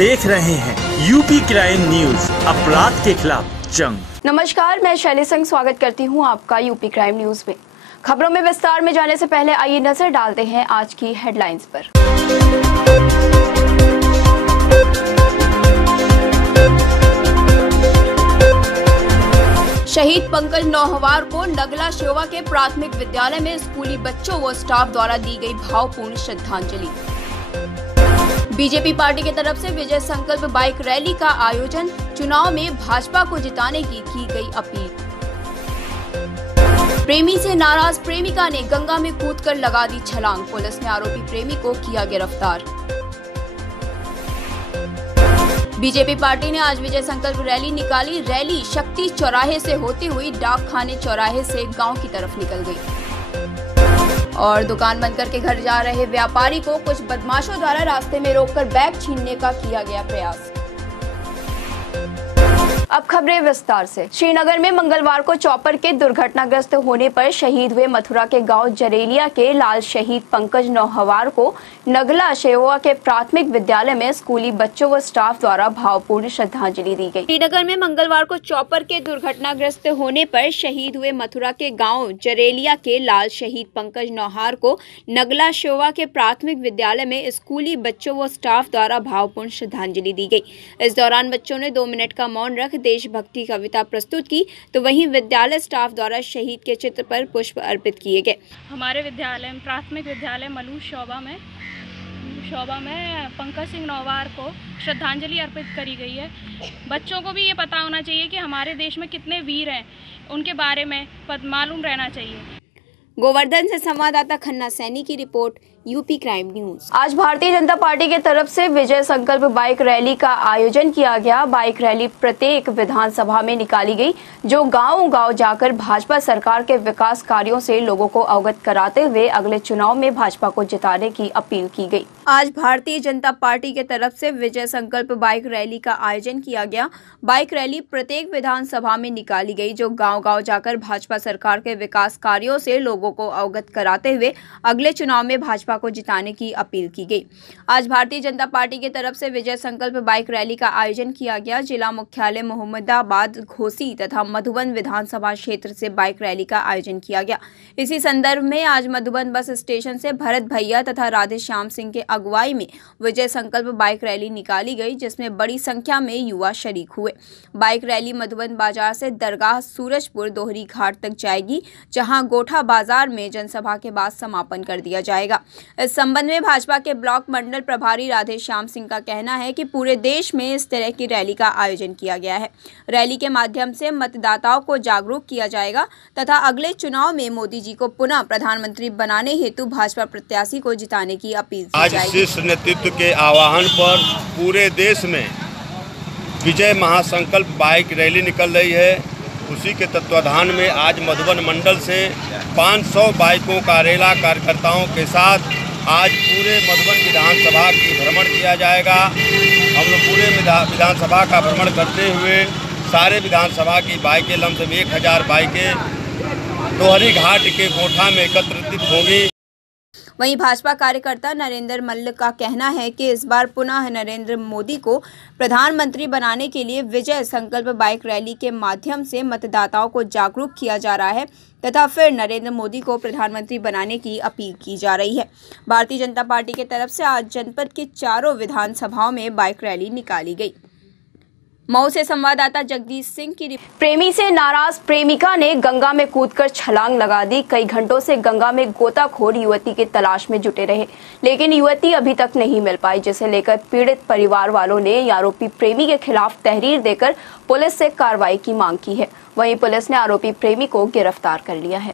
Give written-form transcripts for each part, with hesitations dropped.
देख रहे हैं यूपी क्राइम न्यूज, अपराध के खिलाफ जंग। नमस्कार, मैं शैली सिंह स्वागत करती हूं आपका यूपी क्राइम न्यूज में। खबरों में विस्तार में जाने से पहले आइए नजर डालते हैं आज की हेडलाइंस पर। शहीद पंकज नौहवार को नगला शेवा के प्राथमिक विद्यालय में स्कूली बच्चों व स्टाफ द्वारा दी गई भावपूर्ण श्रद्धांजलि। बीजेपी पार्टी की तरफ से विजय संकल्प बाइक रैली का आयोजन, चुनाव में भाजपा को जिताने की गई अपील। प्रेमी से नाराज प्रेमिका ने गंगा में कूदकर लगा दी छलांग, पुलिस ने आरोपी प्रेमी को किया गिरफ्तार। बीजेपी पार्टी ने आज विजय संकल्प रैली निकाली। रैली शक्ति चौराहे से होती हुई डाकखाने चौराहे से गांव की तरफ निकल गई और दुकान बंद करके घर जा रहे व्यापारी को कुछ बदमाशों द्वारा रास्ते में रोककर बैग छीनने का किया गया प्रयास। अब खबरें विस्तार से। श्रीनगर में मंगलवार को चॉपर के दुर्घटनाग्रस्त होने पर शहीद हुए मथुरा के गांव जरेलिया के लाल शहीद पंकज नौहवार को नगला शेवा के प्राथमिक विद्यालय में स्कूली बच्चों व स्टाफ द्वारा भावपूर्ण श्रद्धांजलि दी गई। श्रीनगर में मंगलवार को चॉपर के दुर्घटनाग्रस्त होने पर शहीद हुए मथुरा के गाँव जरेलिया के लाल शहीद पंकज नौहवार को नगला शेवा के प्राथमिक विद्यालय में स्कूली बच्चों व स्टाफ द्वारा भावपूर्ण श्रद्धांजलि दी गई। इस दौरान बच्चों ने 2 मिनट का मौन रख देशभक्ति कविता प्रस्तुत की, तो वहीं विद्यालय स्टाफ द्वारा शहीद के चित्र पर पुष्प अर्पित किए गए। हमारे विद्यालय में प्राथमिक विद्यालय मलू शोभा में पंकज सिंह नौहवार को श्रद्धांजलि अर्पित करी गई है। बच्चों को भी ये पता होना चाहिए कि हमारे देश में कितने वीर हैं, उनके बारे में मालूम रहना चाहिए। गोवर्धन से संवाददाता खन्ना सैनी की रिपोर्ट, यूपी क्राइम न्यूज। आज भारतीय जनता पार्टी की तरफ से विजय संकल्प बाइक रैली का आयोजन किया गया। बाइक रैली प्रत्येक विधानसभा में निकाली गई, जो गांव-गांव जाकर भाजपा सरकार के विकास कार्यों से लोगों को अवगत कराते हुए अगले चुनाव में भाजपा को जिताने की अपील की गई। आज भारतीय जनता पार्टी की तरफ से विजय संकल्प बाइक रैली का आयोजन किया गया। बाइक रैली प्रत्येक विधानसभा में निकाली गई, जो गाँव-गाँव जाकर भाजपा सरकार के विकास कार्यों से लोगों को अवगत कराते हुए अगले चुनाव में भाजपा को जिताने की अपील की गई। आज भारतीय जनता पार्टी की तरफ से विजय संकल्प बाइक रैली का आयोजन किया गया। जिला मुख्यालय मोहम्मदाबाद, घोसी तथा मधुबन विधानसभा क्षेत्र से बाइक रैली का आयोजन किया गया। इसी संदर्भ में आज मधुबन बस स्टेशन से भरत भैया तथा राधे श्याम सिंह के अगुवाई में विजय संकल्प बाइक रैली निकाली गई, जिसमें बड़ी संख्या में युवा शरीक हुए। बाइक रैली मधुबन बाजार से दरगाह सूरजपुर दोहरी घाट तक जाएगी, जहां गोठा बाजार में जनसभा के बाद समापन कर दिया जाएगा। इस संबंध में भाजपा के ब्लॉक मंडल प्रभारी राधे श्याम सिंह का कहना है कि पूरे देश में इस तरह की रैली का आयोजन किया गया है। रैली के माध्यम से मतदाताओं को जागरूक किया जाएगा तथा अगले चुनाव में मोदी जी को पुनः प्रधानमंत्री बनाने हेतु भाजपा प्रत्याशी को जिताने की अपील की जाएगी। आज शीर्ष नेतृत्व के आह्वान पर पूरे देश में विजय महासंकल्प बाइक रैली निकल रही है। उसी के तत्वाधान में आज मधुबन मंडल से 500 बाइकों का रेला कार्यकर्ताओं के साथ आज पूरे मधुबन विधानसभा की भ्रमण किया जाएगा। हम लोग पूरे विधानसभा का भ्रमण करते हुए सारे विधानसभा की बाइकें, लमसम 1000 बाइकें दोहरी घाट के गोठा में एकत्रित होंगी। वहीं भाजपा कार्यकर्ता नरेंद्र मल्ल का कहना है कि इस बार पुनः नरेंद्र मोदी को प्रधानमंत्री बनाने के लिए विजय संकल्प बाइक रैली के माध्यम से मतदाताओं को जागरूक किया जा रहा है तथा फिर नरेंद्र मोदी को प्रधानमंत्री बनाने की अपील की जा रही है। भारतीय जनता पार्टी की तरफ से आज जनपद की चारों विधानसभाओं में बाइक रैली निकाली गई। मऊ से संवाददाता जगदीश सिंह की रिपोर्ट। प्रेमी से नाराज प्रेमिका ने गंगा में कूदकर छलांग लगा दी। कई घंटों से गंगा में गोताखोर युवती की तलाश में जुटे रहे, लेकिन युवती अभी तक नहीं मिल पाई, जिसे लेकर पीड़ित परिवार वालों ने आरोपी प्रेमी के खिलाफ तहरीर देकर पुलिस से कार्रवाई की मांग की है। वहीं पुलिस ने आरोपी प्रेमी को गिरफ्तार कर लिया है।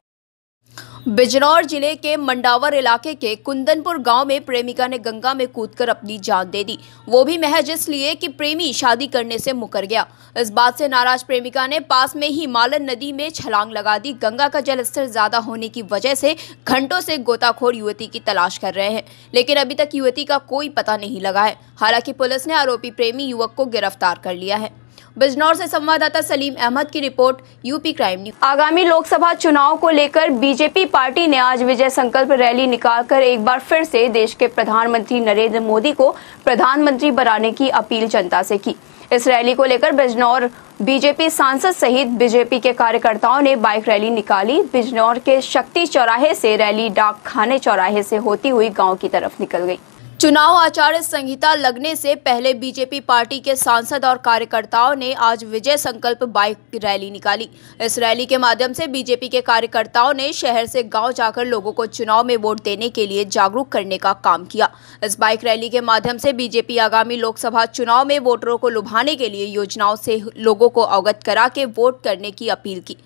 बिजनौर जिले के मंडावर इलाके के कुंदनपुर गांव में प्रेमिका ने गंगा में कूदकर अपनी जान दे दी, वो भी महज इसलिए कि प्रेमी शादी करने से मुकर गया। इस बात से नाराज प्रेमिका ने पास में ही मालन नदी में छलांग लगा दी। गंगा का जलस्तर ज्यादा होने की वजह से घंटों से गोताखोर युवती की तलाश कर रहे हैं, लेकिन अभी तक युवती का कोई पता नहीं लगा है। हालांकि पुलिस ने आरोपी प्रेमी युवक को गिरफ्तार कर लिया है। बिजनौर से संवाददाता सलीम अहमद की रिपोर्ट, यूपी क्राइम न्यूज। आगामी लोकसभा चुनाव को लेकर बीजेपी पार्टी ने आज विजय संकल्प रैली निकालकर एक बार फिर से देश के प्रधानमंत्री नरेंद्र मोदी को प्रधानमंत्री बनाने की अपील जनता से की। इस रैली को लेकर बिजनौर बीजेपी सांसद सहित बीजेपी के कार्यकर्ताओं ने बाइक रैली निकाली। बिजनौर के शक्ति चौराहे से रैली डाक खाने चौराहे से होती हुई गांव की तरफ निकल गई। चुनाव आचार संहिता लगने से पहले बीजेपी पार्टी के सांसद और कार्यकर्ताओं ने आज विजय संकल्प बाइक रैली निकाली। इस रैली के माध्यम से बीजेपी के कार्यकर्ताओं ने शहर से गांव जाकर लोगों को चुनाव में वोट देने के लिए जागरूक करने का काम किया। इस बाइक रैली के माध्यम से बीजेपी आगामी लोकसभा चुनाव में वोटरों को लुभाने के लिए योजनाओं से लोगों को अवगत करा के वोट करने की अपील की।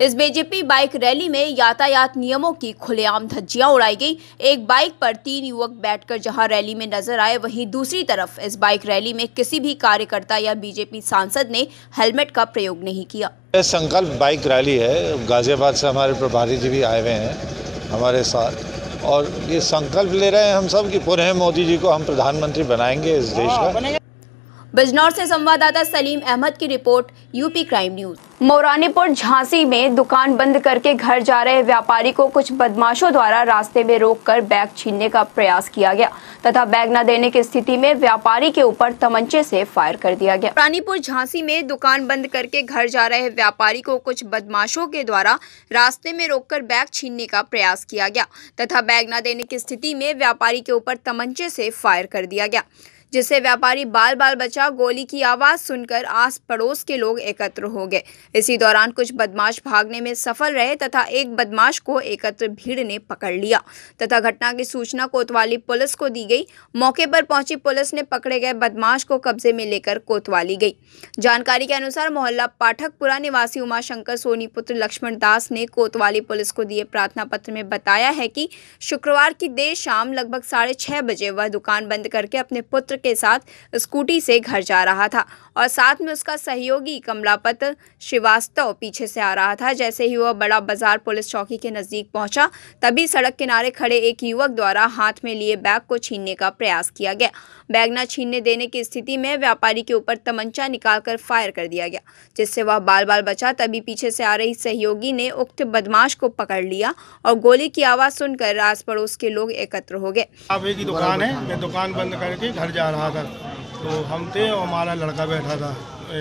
इस बीजेपी बाइक रैली में यातायात नियमों की खुलेआम धज्जियां उड़ाई गई। एक बाइक पर 3 युवक बैठकर जहां रैली में नजर आए, वहीं दूसरी तरफ इस बाइक रैली में किसी भी कार्यकर्ता या बीजेपी सांसद ने हेलमेट का प्रयोग नहीं किया। यह संकल्प बाइक रैली है। गाजियाबाद से हमारे प्रभारी जी भी आए हुए हैं हमारे साथ, और ये संकल्प ले रहे हैं हम सब कि पुनः मोदी जी को हम प्रधानमंत्री बनाएंगे इस देश का। बिजनौर से संवाददाता सलीम अहमद की report, UP crime news. Moranipur Jhansi में दुकान बंद करके घर जा रहे व्यापारी को कुछ बदमाशों द्वारा रास्ते में रोककर बैग छीनने का प्रयास किया गया तथा बैग न देने की स्थिति में व्यापारी के ऊपर तमंचे से फायर कर दिया गया। मोरानीपुर झांसी में दुकान बंद करके घर जा रहे व्यापारी को कुछ बदमाशों के द्वारा रास्ते में रोककर बैग छीनने का प्रयास किया गया तथा बैग न देने की स्थिति में व्यापारी के ऊपर तमंचे से फायर कर दिया गया, जिससे व्यापारी बाल बाल बचा। गोली की आवाज सुनकर आस पड़ोस के लोग एकत्र हो गए। इसी दौरान कुछ बदमाश भागने में सफल रहे तथा एक बदमाश को एकत्र भीड़ ने पकड़ लिया तथा घटना की सूचना कोतवाली पुलिस को दी गई। मौके पर पहुंची पुलिस ने पकड़े गए बदमाश को कब्जे में लेकर कोतवाली गई। जानकारी के अनुसार मोहल्ला पाठकपुरा निवासी उमाशंकर सोनी पुत्र लक्ष्मण दास ने कोतवाली पुलिस को दिए प्रार्थना पत्र में बताया है कि शुक्रवार की देर शाम लगभग 6:30 बजे वह दुकान बंद करके अपने पुत्र के साथ स्कूटी से घर जा रहा था और साथ में उसका सहयोगी कमलापत श्रीवास्तव पीछे से आ रहा था। जैसे ही वह बड़ा बाजार पुलिस चौकी के नजदीक पहुंचा, तभी सड़क किनारे खड़े एक युवक द्वारा हाथ में लिए बैग को छीनने का प्रयास किया गया। बैग न छीनने देने की स्थिति में व्यापारी के ऊपर तमंचा निकालकर फायर कर दिया गया, जिससे वह बाल बाल बचा। तभी पीछे से आ रही सहयोगी ने उक्त बदमाश को पकड़ लिया और गोली की आवाज सुनकर आस पड़ोस के लोग एकत्र हो गए। ढाबे की दुकान है, मैं दुकान बंद करके घर जा रहा था, तो हम थे और हमारा लड़का बैठा था,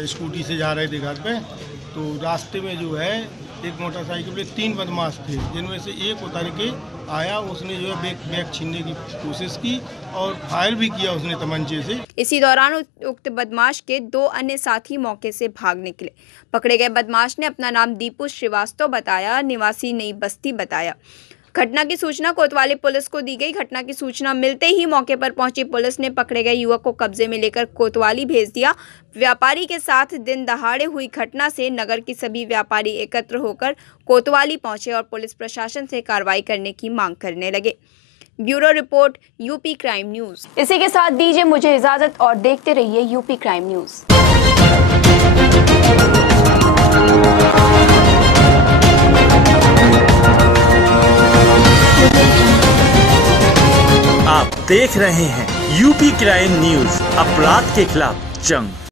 स्कूटी से जा रहे थे घर पे। तो रास्ते में जो है एक मोटरसाइकिल पे 3 बदमाश थे, जिनमें से एक उतर के आया, उसने जो है बैग छीनने की कोशिश की और फायर भी किया उसने तमंचे से। इसी दौरान उक्त बदमाश के 2 अन्य साथी मौके से भाग निकले। पकड़े गए बदमाश ने अपना नाम दीपू श्रीवास्तव बताया, निवासी नई बस्ती बताया। घटना की सूचना कोतवाली पुलिस को दी गई। घटना की सूचना मिलते ही मौके पर पहुंची पुलिस ने पकड़े गए युवक को कब्जे में लेकर कोतवाली भेज दिया। व्यापारी के साथ दिन दहाड़े हुई घटना से नगर के सभी व्यापारी एकत्र होकर कोतवाली पहुंचे और पुलिस प्रशासन से कार्रवाई करने की मांग करने लगे। Bureau report, UP crime news. इसी के साथ दीजिए मुझे इजाजत और देखते रहिए यूपी क्राइम न्यूज। आप देख रहे हैं यूपी क्राइम न्यूज, अपराध के खिलाफ जंग।